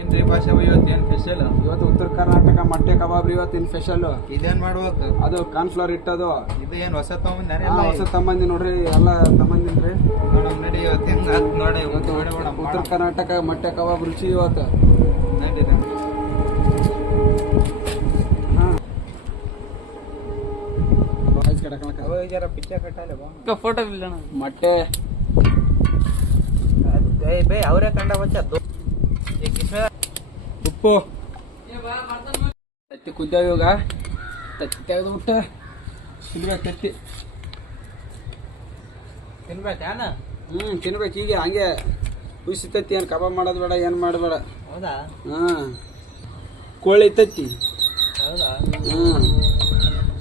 ಏನ್ರಿ ಭಾಷೆ ಇವತ್ತು ಏನು ಸ್ಪೆಷಲ್? ಇವತ್ತು ಉತ್ತರ ಕರ್ನಾಟಕ ಮೊಟ್ಟೆ ಕಬಾಬ್ ರೀ ಇವತ್ತಿನ ಸ್ಪೆಷಲ್. ಇದೇನ್ ಮಾಡ್ಬೇಕು? ಅದು ಕಾರ್ನ್ಫ್ಲವರ್ ಇಟ್ಟದು. ಇದು ಏನು ಹೊಸ ತಗೊಂಬಂದಾನೆ? ಹೊಸ ತಮ್ಮಂದಿ ನೋಡ್ರಿ, ಎಲ್ಲ ತಮ್ಮಂದಿನ್ರಿ. ನೋಡಮ್ ನಡಿ ಇವತ್ತು ಹೆಂಗ್ ಆತ್ ನೋಡಿ. ಇವತ್ತು ಉತ್ತರ ಕರ್ನಾಟಕ ಮೊಟ್ಟೆ ಕಬಾಬ್ ರುಚಿ ಇವತ್ತು. ನಡಿ ಜರ ಪಿಚ್ಚ ಕಟ್ಟಾಲೆ ಬಾ ಫೋಟೋ ಇಲ್ಲ ಮೊಟ್ಟೆ ಬೇ ಅವರೇ ಕಂಡ ಬಚ್ಚ ಉಪ್ಪು ತತ್ತಿ ಕುದ್ದಾವ. ಇವಾಗ ತತ್ತಿ ತೆಗೆದು ಬಿಟ್ಟು ತಿನ್ಬೇಕು. ತತ್ತಿ ತಿನ್ಬೇಕೇನ? ತಿನ್ಬೇಕು. ಈಗ ಹಂಗೆ ಕುಸಿ ತತ್ತಿ. ಏನು ಕಬಾಬ್ ಮಾಡೋದು ಬೇಡ, ಏನು ಮಾಡಬೇಡ. ಹೌದಾ? ಕೋಳಿ ತತ್ತಿ. ಹೌದಾ?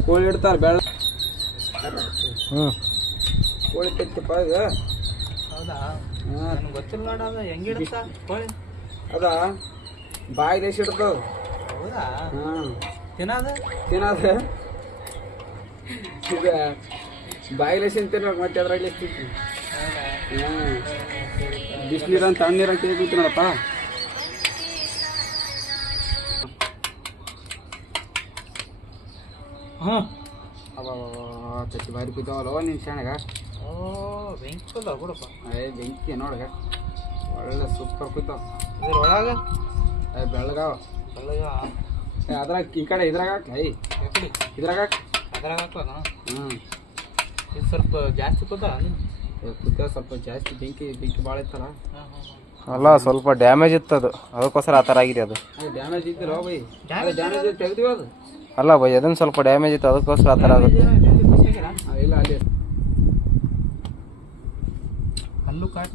ಕೋಳಿ ಇಡ್ತಾರೆ ಬೆಳ್ಳ. ಕೋಳಿ ತತ್ತಿಪ್ಪ ಇದು. ಹೌದಾ? ನನಗೆ ಗೊತ್ತಿಲ್ಲ ನೋಡ. ಅದು ಹೆಂಗಿಡುತ್ತ ಕೋಳಿ? ಅದ ಬಾಯಿ ದೇಶ ಇಡ್ತದ. ಹೌದಾ? ತಿನ್ನೋದು ಈಗ ಬಾಯಿ ದೇಶ ತಿನ್ಬೇಕು. ಮತ್ತೆ ಅದ್ರಲ್ಲಿ ಎಷ್ಟಿತ್ತು? ಬಿಸಿನೀರು ಅಂತ ತಣ್ಣೀರು ಅಂತ ಕೂತು ನೋಡಪ್ಪ. ತತ್ತಿ ಬಾರಿ ಕೂತಾವಲ್ಲ ನಿನ್ ಶಾಣಗ. ಬೆಂಕಿ ಬಿಡಪ್ಪ. ಬೆಂಕಿ ನೋಡಗ ಒಳ್ಳೆ ಸೂಪರ್ ಕೂತಾವ. ಇದ್ರೊಳಗ ಬೆಳಗಾವ ಅದ್ರಾಗ ಈ ಕಡೆ ಇದ್ರಾಗ ಇದ್ರಾಗ ಅದ್ರಾಗ ಹಾಕೋದ. ಇದು ಸ್ವಲ್ಪ ಜಾಸ್ತಿ ಕೂತಾವ ಸ್ವಲ್ಪ ಜಾಸ್ತಿ. ಬೆಂಕಿ ಭಾಳ ಇತ್ತಲ್ಲ. ಅಲ್ಲ, ಸ್ವಲ್ಪ ಡ್ಯಾಮೇಜ್ ಇತ್ತು ಅದು, ಅದಕ್ಕೋಸ್ಕರ ಆ ಥರ ಆಗಿದೆ. ಅದು ಡ್ಯಾಮೇಜ್ ಇದ್ದಿಲ್ಲ ಬೈ. ಡ್ಯಾಮೇಜ್ ತೆಗ್ದಿವಿ ಅದು. ಅಲ್ಲ ಬೈ, ಅದನ್ನು ಸ್ವಲ್ಪ ಡ್ಯಾಮೇಜ್ ಇತ್ತು, ಅದಕ್ಕೋಸ್ಕರ ಆ ಥರ ಆಗುತ್ತೆ. ಇಲ್ಲ ಅಲ್ಲಿ ಹಲ್ಲು ಕಾಟ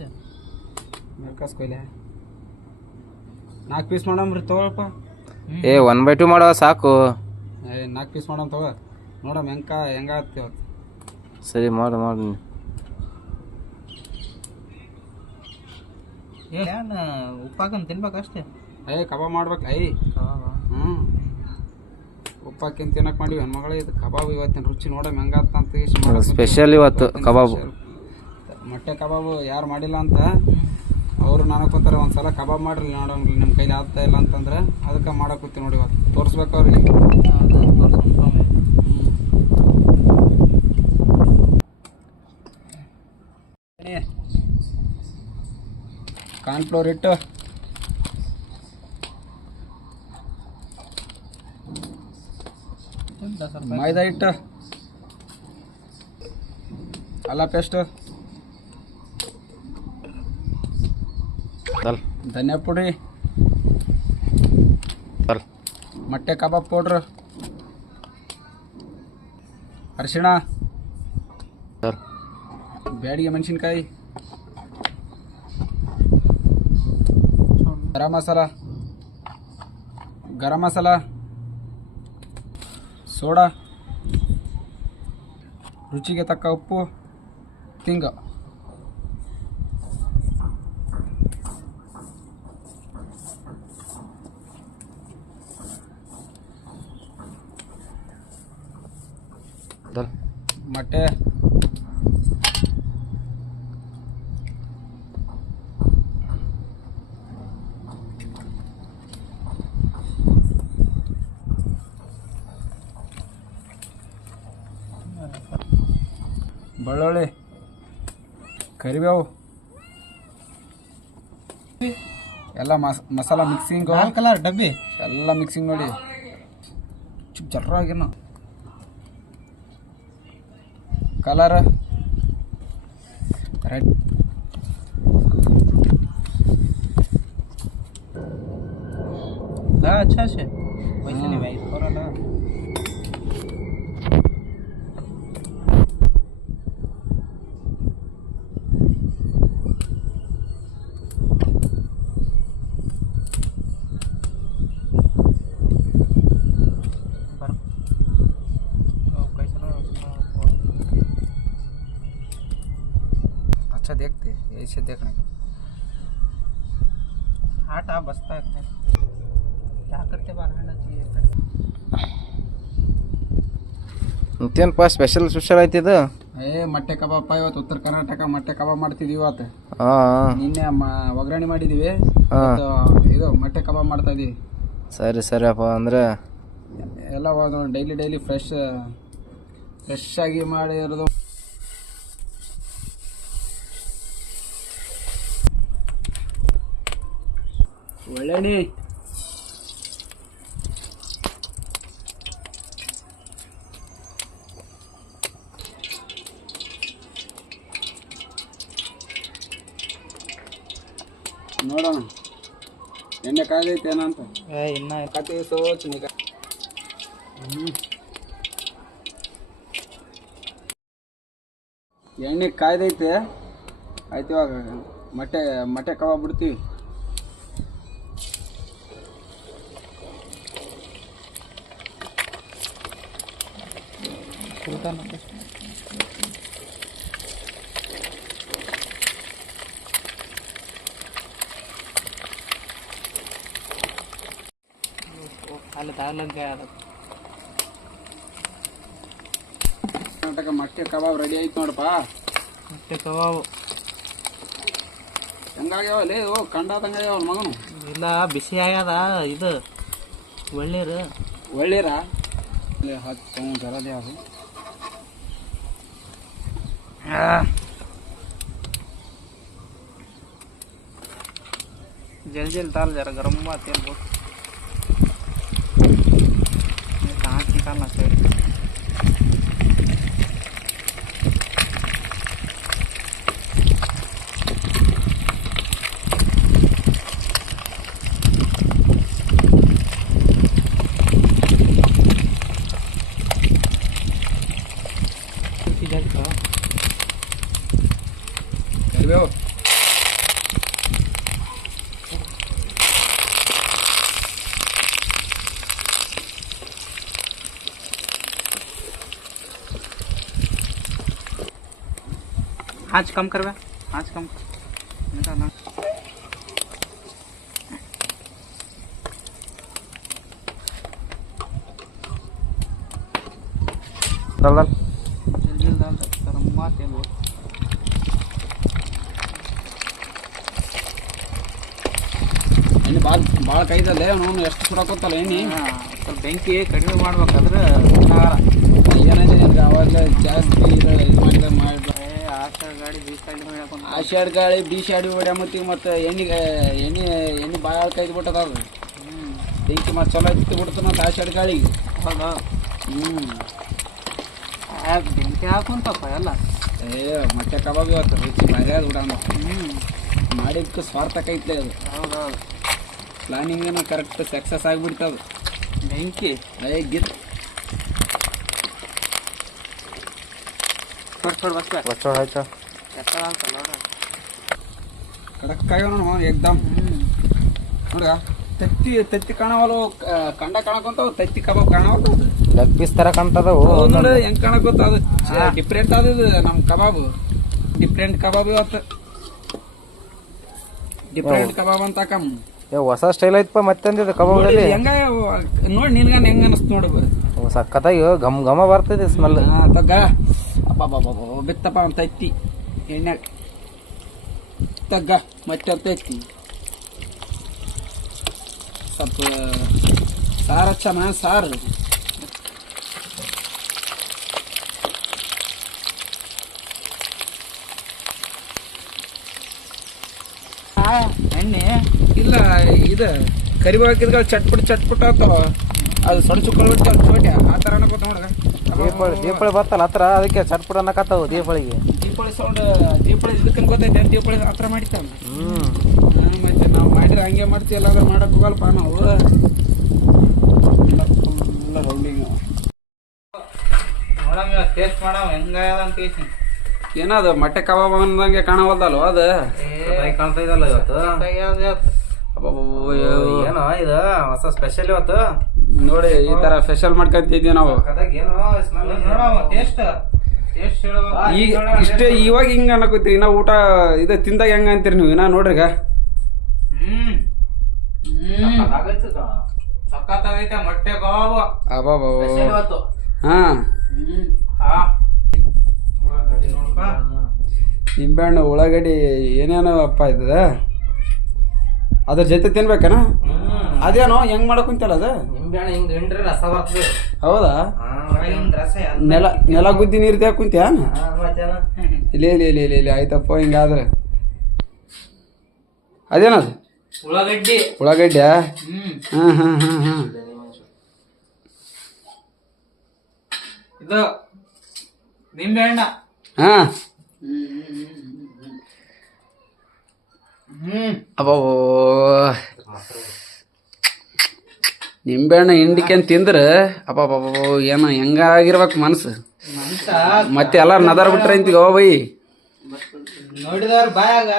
ಮೆರ್ಕಾಸ್ಕೊಯ್ಲೆ 4 ಪೀಸ್ ಮಾಡಮ್ರಿ. ತಗೊಳಪ್ಪ. 1/2 ಮಾಡೋ ಸಾಕು. 4 ಪೀಸ್ ಮಾಡಮ್ ತಗೋ. ನೋಡಮ್ ಹೆಂಗಾಗತ್ತೆ ಇವತ್ತು. ಸರಿ, ಮಾಡು. ಏನು ಉಪ್ಪಾಕನ್ ತಿನ್ಬೇಕಷ್ಟೇ. ಕಬಾಬ್ ಮಾಡ್ಬೇಕು. ಉಪ್ಪಾಕಿಂತ ತಿನ್ನಕ್ ಮಾಡಿವಿ ಹೆಣ್ಮಗಳ. ಇದು ಕಬಾಬ್ ಇವತ್ತಿನ ರುಚಿ ನೋಡಮ್ ಹೆಂಗಾತ ಅಂತ. ಸ್ಪೆಷಲ್ ಇವತ್ತು ಕಬಾಬ್. ಮೊಟ್ಟೆ ಕಬಾಬು ಯಾರು ಮಾಡಿಲ್ಲ ಅಂತ ಅವರು ನನಕೋತಾರೆ. ಒಂದ್ಸಲ ಕಬಾಬ್ ಮಾಡ್ರಿ ನೋಡಂಗ್ರಿ, ನಿಮ್ಮ ಕೈಲಿ ಆಗ್ತಾ ಇಲ್ಲ ಅಂತಂದ್ರೆ ಅದಕ್ಕೆ ಮಾಡಕತ್ತಿ ನೋಡಿ. ಇವತ್ತು ತೋರಿಸ್ಬೇಕು ಅವ್ರಿಗೆ. ಕಾರ್ನ್ಫ್ಲೋರ್ ಇಟ್ಟು ಮೈದಾ ಹಿಟ್ಟು, ಅಲ್ಲ ಪೇಸ್ಟ್, ಧನಿಯಾ ಪುಡಿ, ಮೊಟ್ಟೆ ಕಬಾಬ್ ಪೌಡ್ರ್, ಅರಿಶಿಣ, ಬ್ಯಾಡಿಗೆ ಮೆಣಸಿನ್ಕಾಯಿ, ಗರಂ ಮಸಾಲ, ಸೋಡಾ, ರುಚಿಗೆ ತಕ್ಕ ಉಪ್ಪು, ತಿಂಗ. ಮೊಟ್ಟೆ, ಬೆಳ್ಳುಳ್ಳಿ, ಕರಿಬೇವು ಎಲ್ಲ ಮಸಾಲ ಮಿಕ್ಸಿಂಗ್. ಕಲರ್ ಡಬ್ಬಿ ಎಲ್ಲ ಮಿಕ್ಸಿಂಗ್ ಮಾಡಿ ಜರ್ರಾಗಿನ ಕಲರ್ ರೆಡ್. अच्छा से वैसे नहीं भाई थोड़ा ना अच्छा देखते ऐसे देखने हाथ आप बसता है क्या करते बाहर रहना चाहिए. ಮತ್ತೇನಪ್ಪ ಸ್ಪೆಷಲ್ ಐತಿ ಇದು? ಮೊಟ್ಟೆ ಕಬಾಬ್ ಇವತ್ತು ಉತ್ತರ ಕರ್ನಾಟಕ ಮೊಟ್ಟೆ ಕಬಾಬ್ ಮಾಡ್ತಿದೀವಿ ಇವತ್ತು. ಹಾಂ, ನಿನ್ನೆ ಒಗ್ಗರಣೆ ಮಾಡಿದೀವಿ. ಇದು ಮೊಟ್ಟೆ ಕಬಾಬ್ ಮಾಡ್ತಾ ಇದೀವಿ. ಸರಿ ಸರಿಯಪ್ಪ. ಅಂದರೆ ಎಲ್ಲ ಡೈಲಿ ಫ್ರೆಶ್ ಆಗಿ ಮಾಡಿ ಇರೋದು. ಒಳ್ಳೆಣಿ ನೋಡೋಣ, ಎಣ್ಣೆ ಕಾಯ್ದೈತೆ ಏನಂತ. ಇನ್ನ ಕತೆ ಸೋಚನೆ ಎಣ್ಣೆ ಕಾಯ್ದೈತೆ. ಆಯ್ತು, ಇವಾಗ ಮೊಟ್ಟೆ ಕಬಾಬ್ ಬಿಡ್ತೀವಿ. ಅಲ್ಲಿ ದಾರ್ಲಂಗೆ ಕರ್ನಾಟಕ ಮೊಟ್ಟೆ ಕಬಾಬ್ ರೆಡಿ ಆಯ್ತು ನೋಡಪ್ಪ. ಮೊಟ್ಟೆ ಕಬಾಬು ಹೆಂಗಾಗ್ಯಾವಲ್ಲಿ? ಕಂಡಾದಂಗ ಆಗ್ಯಾವ ಮಗನು. ಇಲ್ಲ, ಬಿಸಿ ಆಗ್ಯದ. ಇದು ಒಳ್ಳೇರು ಒಳ್ಳೇರ ಹತ್ತು ಜರದೇ ಅದು. जल्दी डाल जरा, गर्म हुआ तेल बहुत हाथ निकालना चाहिए. आँच कम करवा, आँच कम निकालना. डाल डाल जल्दी डाल, गरम हुआ तेल बहुत. ಎಣ್ಣೆ ಭಾಳ ಕೈದಲ್ಲೇ ಅವನು ಎಷ್ಟು ಸುಡಾಕೋತಲ್ಲ ಎಣ್ಣೆ. ಸ್ವಲ್ಪ ಬೆಂಕಿ ಕಡಿಮೆ ಮಾಡ್ಬೇಕಾದ್ರೆ ಏನಾಯ್ತು ನಿನ್ಗೆ ಅವಾಗಲೇ ಜಾಸ್ತಿ ಇದು ಮಾಡಿದ ಮಾಡಿ ಗಾಡಿ ಬೀಸಾಡಿ ಆಷಾಢ ಗಾಳಿ ಬೀಸಾಡಿ ಹೊಡ್ಯಾಮತ್ತೀವಿ. ಮತ್ತು ಎಣ್ಣೆ ಭಾಳ ಕೈದು ಬಿಟ್ಟದ ಅದು. ಬೆಂಕಿ ಮತ್ತು ಚಲೋ ಹತ್ತಿ ಬಿಡ್ತು ಮತ್ತು ಆಷಾಢ ಗಾಳಿಗೆ. ಹೌದಾ? ಬೆಂಕಿ ಹಾಕುಂತಪ್ಪ ಎಲ್ಲ. ಮೊಟ್ಟೆ ಕಬಾಬ್ ಇವತ್ತು ರುಚಿ ಭಾರಿ ಅದು ಬಿಡ. ಮಾಡಿದ್ದಕ್ಕೆ ಸ್ವಾರ್ಥ ಕೈತ್ಲೆ ಅದು. ಹೌದೌದು, ಪ್ಲಾನಿಂಗೇನು ಕರೆಕ್ಟ್ ಸಕ್ಸಸ್ ಆಗಿಬಿಡ್ತದು. ಬೆಂಕಿ ಗಿತ್ छोड़ बस बच्चों है चल कैसा हाल चल रहा है. ಕಡಕ್ ಆಗ್ಯಾವ ನೋಡಿ ಎಕ್ದಮ್. ನೋಡ ತತ್ತಿ ಕಾಣವಲ್ಲ, ಕಂಡ ಕಾಣಕೊಂತಾವ. ತತ್ತಿ ಕಬಾಬ್ ಕಾಣವಲ್ಲ. ಲೆಗ್ ಪೀಸ್ ತರ ಕಾಣ್ತದವು ನೋಡಿ ಹೆಂಗ್ ಕಾಣಕೊತ್ತ. ಅದು ಡಿಫ್ರೆಂಟ್ ಅದ ನಮ್ ಕಬಾಬ್. ಡಿಫ್ರೆಂಟ್ ಕಬಾಬ್ ಇವತ್ತು. ಡಿಫ್ರೆಂಟ್ ಕಬಾಬ್ ಅಂತ ಕಮ್ ಹೊಸ ಸ್ಟೈಲ್ ಐತಪ್ಪ ಮತ್ತೊಂದಿದೆ ಕಬಾಬಲ್ಲಿ. ಹೆಂಗ ನೋಡಿ ನಿನ್ಗ ಹೆಂಗ ಅನಿಸ್ತು ನೋಡು. ಸಕ್ಕತ್ತಾಗಿ ಘಮ್ ಘಮ ಬರ್ತದೆ ಸ್ಮೆಲ್. ತಗ್ಗ ಬಿತ್ತಪ್ಪ ಅಂತ ತತ್ತಿ ಎಣ್ಣೆ ತಗ್ಗ ಮತ್ತೆ ತತ್ತಿ ಸ್ವಲ್ಪ ಸಾರು ಹಚ್ಚಮ್ಮ. ಸಾರು ಎಣ್ಣೆ ಇಲ್ಲ, ಇದು ಕರಿಬೇವು ಹಾಕಿದ್ಗಳು ಚಟ್ಪಟ್ ಆಗ್ತಾವ. ಅದು ಸೊಣಚುಕೊಳ್ಬಿಟ್ಟು ಚೋಟ್ಯ ಆ ಥರ ಅನ್ಕೋತ ನೋಡ್ಗ. ದೀಪಾವಳಿ ಬರ್ತಲ್ಲ ಹತ್ರ, ಅದಕ್ಕೆ ಚಟ್ಪಟ್ ಅನ್ನಕತ್ತಾವ ದೀಪಾವಳಿಗೆ. ದೀಪಾವಳಿ ಸೌಂಡ್ ದೀಪಾವಳಿ ಇದಕ್ಕೆ ಗೊತ್ತೈತೆ. ದೀಪಾವಳಿ ಆ ಥರ ಮಾಡಿತಾವ. ಮತ್ತೆ ನಾವು ಮಾಡಿದ್ರೆ ಹಂಗೆ ಮಾಡ್ತೀವಿ. ಎಲ್ಲಾದ್ರೂ ಮಾಡಕ್ ಹೋಗಲ್ಪ ನಾವು. ರೌಂಡಿಂಗ್ ನೋಡಮ್ಮ, ಟೇಸ್ಟ್ ಮಾಡವ ಹೆಂಗಾಗ್ಯದ ಅಂತ ಕೇಳ್ತೀನಿ. ಏನದು ಮೊಟ್ಟೆ ಕಬಾಬ್ ಅಂದಂಗೆ ಕಾಣವಲ್ದಲ್ವ ಅದು? ಕಾಣ್ತಾ ಇದಲ್ಲ ಇವತ್ತು. ಏನೋ ಇದು ಹೊಸ ಸ್ಪೆಷಲ್ ಇವತ್ತು ನೋಡಿ. ಈ ತರ ಸ್ಪೆಷಲ್ ಮಾಡ್ಕೊಂತಿದ್ವಿ ನಾವು. ಈಗ ಇಷ್ಟೇ ಇವಾಗ ಹಿಂಗ ಅನ್ನಕೋತೀವಿ. ಇನ್ನ ಊಟ ಇದು ತಿಂದಾಗ ಹೆಂಗ ಅಂತೀರಿ ನೀವು? ಇನ್ನ ನೋಡ್ರಿ ಈಗ. ಸಕ್ಕತ್ತಾಗೈತೆ ಮೊಟ್ಟೆ ಕಬಾಬು. ಹಾ, ನಿಂಬೆಹಣ್ಣು, ಉಳ್ಳಾಗಡ್ಡಿ, ಏನೇನೋ ಅಪ್ಪ ಇದ್ದದ. ಅದ್ರ ಜೊತೆ ತಿನ್ಬೇಕನ ಅದೇನೋ ಹೆಂಗ್ ಮಾಡಕ್ ಕುಂತಲ್ಲ ಅದ ನಿಂಬೆಹಣ್ಣು ಹಿಂಗ್ ಹಿಂಡ್ರೆ ರಸ ಬರ್ತದೆ. ಹೌದಾ ಹೊರಗಿನ ರಸ ಎಲ್ಲ ನೆಲ ಗುದ್ದಿ ನೀರ್ ತ್ಯಾಕ್ ಕುಂತ್ಯಾ ಮತ್ತೇನ ಇಲ್ಲಿ ಆಯ್ತಪ್ಪ ಹಿಂಗಾದ್ರೆ ಅದೇನದು ಉಳ್ಳಾಗಡ್ಡಿ. ಉಳ್ಳಾಗಡ್ಡ್ಯಾ ಇದು ನಿಂಬೆಹಣ್ಣ. ಅಬ್ಬೋ ನಿಂಬೆಹಣ್ಣು ಹಿಂಡಿಕೆಂತ ತಿಂದ್ರ ಅಬ್ಬಬ್ಬೋ ಏನೋ ಹೆಂಗಾಗಿರ್ಬೇಕು ಮನ್ಸು. ಮತ್ತೆ ಎಲ್ಲಾರು ನದಾರ್ ಬಿಟ್ರೆ ಅಂತೀಗ ಓ ಬೈ ನೋಡಿದವ್ರ ಬಾಯಾಗ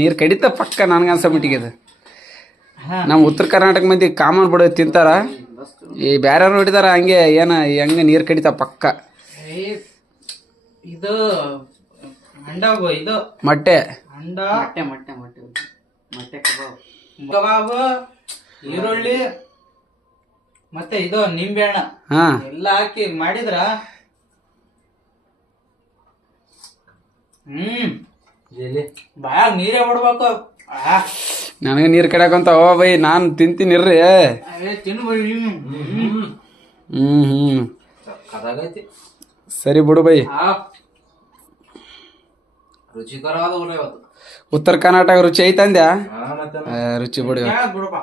ನೀರ್ ಕಡಿತ ಪಕ್ಕ ನನ್ಗನ್ಸಬಿಟ್ಟಿಗೆ ಅದು. ನಮ್ಮ ಉತ್ತರ ಕರ್ನಾಟಕ ಮಂದಿ ಕಾಮನ್ ಬಿಡೋ ತಿಂತಾರ, ಈ ಬ್ಯಾರ ನೋಡಿದಾರ ಹಂಗೆ ಹೆಂಗ ನೀರ್ ಕಡಿತ ಪಕ್ಕ. ಇದು ಅಂಡ ಇದು ಮೊಟ್ಟೆ ಅಂಡ ಮೊಟ್ಟೆ ಕಬಾಬ್, ಈರುಳ್ಳಿ ಮತ್ತೆ ಇದು ನಿಂಬೆಹಣ್ಣ ಎಲ್ಲ ಹಾಕಿ ಮಾಡಿದ್ರ ಬಾಯಾಗ ನೀರೇ ಬಿಡ್ಬೇಕು. ನನಗೆ ನೀರ್ ಕಡಿಯಾಕಂತ ಓ ಬೈ ನಾನ್ ತಿಂತೀನಿರ್ರಿ. ತಿನ್ಬೇಡಿ. ಸರಿ ಬಿಡು ಬೈ. ರುಚಿಕರವಾದ ಊಟ ಇವತ್ತು. ಉತ್ತರ ಕರ್ನಾಟಕ ರುಚಿ ಐತಂದ್ಯಾ? ರುಚಿ ಬಿಡು. ಬಿಡಪ್ಪ